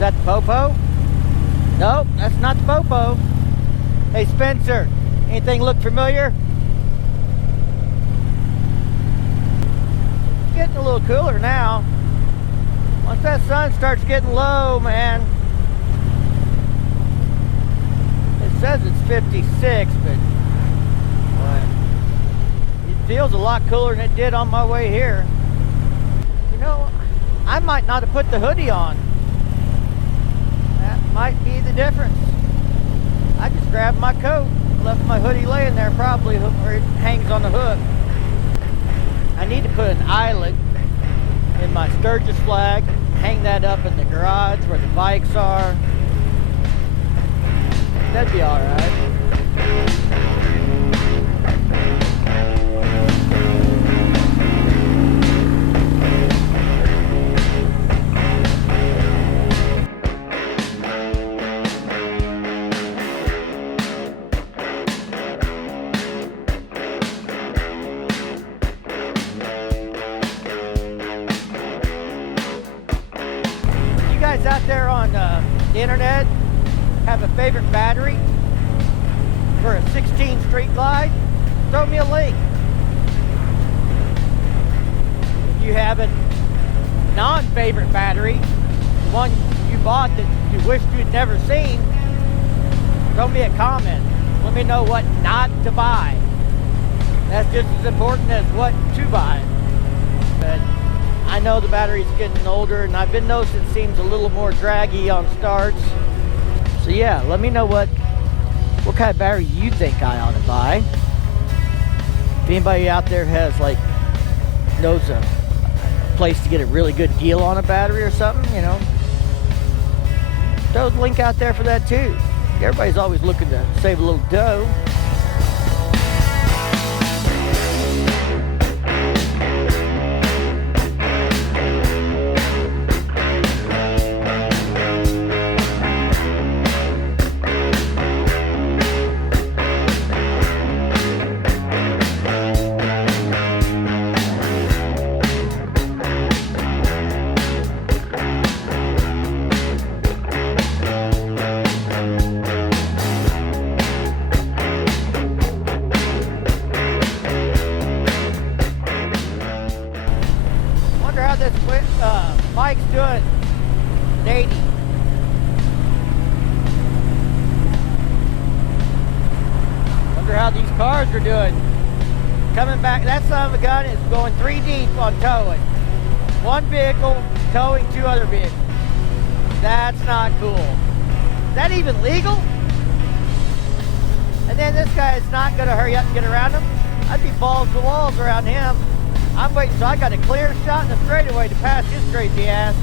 that the Popo? Nope, that's not the Popo. Hey Spencer, anything look familiar? It's getting a little cooler now. Once that sun starts getting low, man. It says it's 56, but it feels a lot cooler than it did on my way here. You know, I might not have put the hoodie on. That might be the difference. I just grabbed my coat, left my hoodie laying there probably where it hangs on the hook. I need to put an eyelet in my Sturgis flag, hang that up in the garage where the bikes are. That'd be all right. Out there on the internet have a favorite battery for a 16 street glide, throw me a link. If you have a non-favorite battery, one you bought that you wished you'd never seen, throw me a comment. Let me know what not to buy. That's just as important as what to buy. But I know the battery's getting older, and I've been noticing it seems a little more draggy on starts. So yeah, let me know what kind of battery you think I ought to buy. If anybody out there has knows a place to get a really good deal on a battery or something, you know, throw the link out there for that too. Everybody's always looking to save a little dough. Bike's doing 80. Wonder how these cars are doing. Coming back, that son of a gun is going 3 deep on towing. One vehicle towing 2 other vehicles. That's not cool. Is that even legal? And then this guy is not going to hurry up and get around him. I'd be balls to walls around him. I'm waiting so I got a clear shot in the straightaway to pass his crazy ass.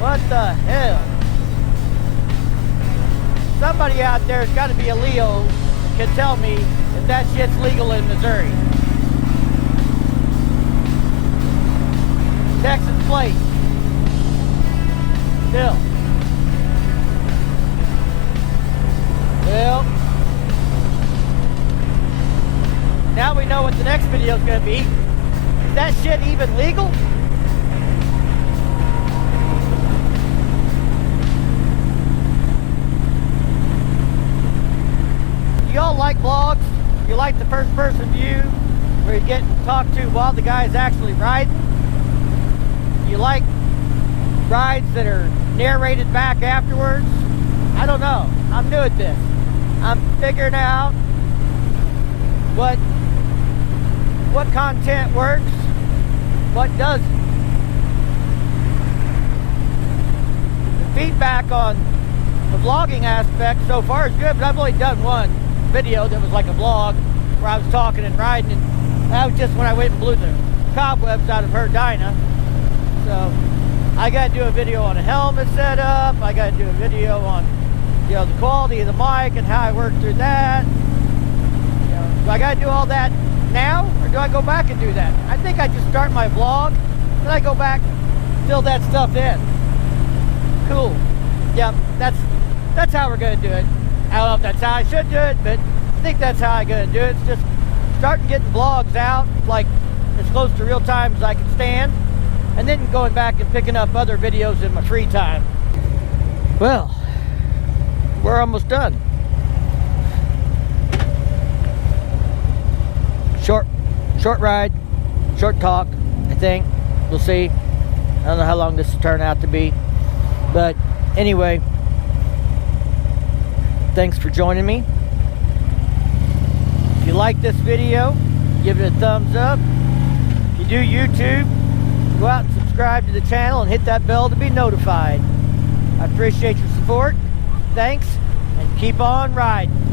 What the hell? Somebody out there's got to be a Leo that can tell me if that shit's legal in Missouri. Texas plate. Still. Well. Now we know what the next video is going to be. Is that shit even legal? Y'all like vlogs? You like the first person view where you get talked to while the guy's actually riding? You like rides that are narrated back afterwards? I don't know. I'm new at this. I'm figuring out what content works, what doesn't. The feedback on the vlogging aspect so far is good, but I've only done one video that was like a vlog where I was talking and riding, and that was just when I went and blew the cobwebs out of her Dyna. So I got to do a video on a helmet setup. I got to do a video on, you know, the quality of the mic and how I work through that. You know, do I got to do all that now, or do I go back and do that? I think I just start my vlog, then I go back, fill that stuff in. Cool. Yep, that's how we're gonna do it. I don't know if that's how I should do it, but I think that's how I'm gonna do it. It's just starting getting vlogs out like as close to real time as I can stand, and then going back and picking up other videos in my free time. Well, we're almost done. Short ride, short talk, I think. We'll see. I don't know how long this will turn out to be. But anyway, thanks for joining me. If you like this video, give it a thumbs up. If you do YouTube, go out and subscribe to the channel and hit that bell to be notified. I appreciate your support. Thanks, and keep on riding.